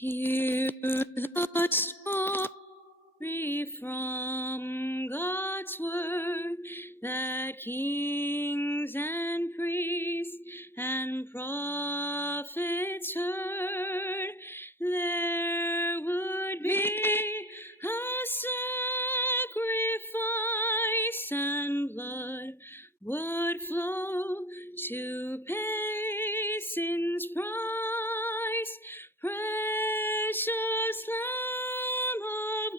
Hear the story from God's word that kings and priests and prophets heard. There would be a sacrifice and blood would flow to pay sin's price. Precious Lamb of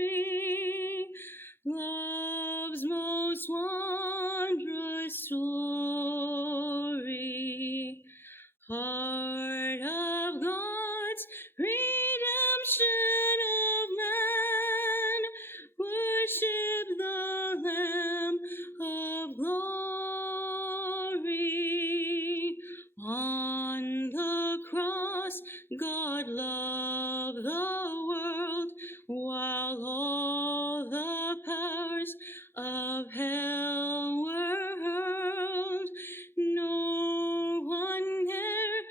glory, love's most wondrous story, heart of God's redemption of man, worship the Lamb of glory. On the cross, God loved the world, while all the powers of hell were hurled. No one there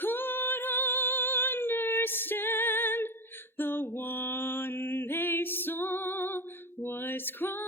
could understand. The one they saw was Christ.